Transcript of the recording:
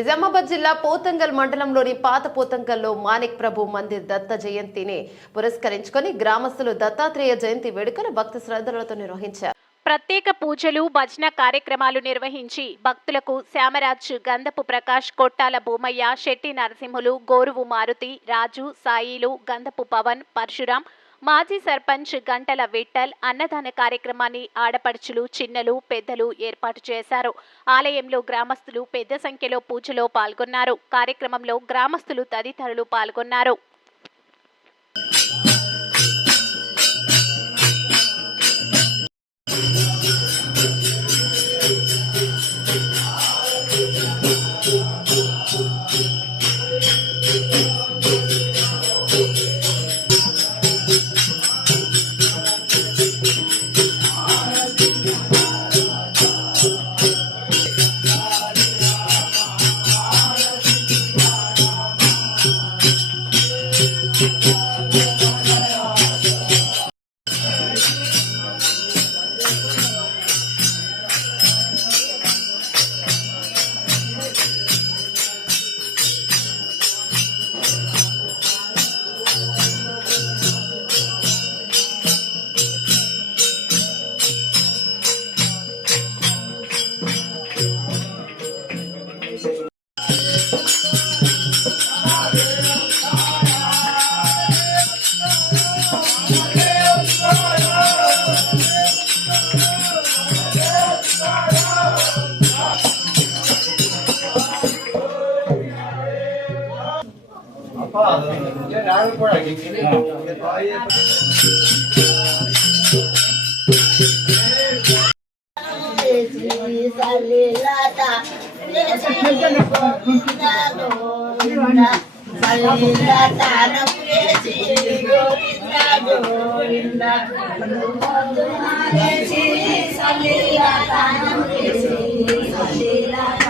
నిజామాబాద్ జిల్లా పోతంగల్ మండలంలోని పాత పోతంగల్లో మాణిక్ ప్రభు మందిర్ దత్త జయంతిని పురస్కరించుకొని గ్రామస్తులు దత్తాత్రేయ జయంతి వేడుకలు భక్తి శ్రద్ధలతో నిర్వహించారు. ప్రత్యేక పూజలు భజన కార్యక్రమాలు నిర్వహించి భక్తులకు శ్యామరాజ్, గంధపు ప్రకాష్, కొట్టాల భూమయ్య, శెట్టి నరసింహులు, గోరువు మారుతి, రాజు, సాయిలు, గంధపు పవన్, పరశురాం, మాజీ సర్పంచ్ గంటల విఠల్ అన్నదాన కార్యక్రమాన్ని ఆడపడుచులు, చిన్నలు, పెద్దలు ఏర్పాటు చేశారు. ఆలయంలో గ్రామస్తులు పెద్ద సంఖ్యలో పూజలో పాల్గొన్నారు. కార్యక్రమంలో గ్రామస్తులు తదితరులు పాల్గొన్నారు. Salila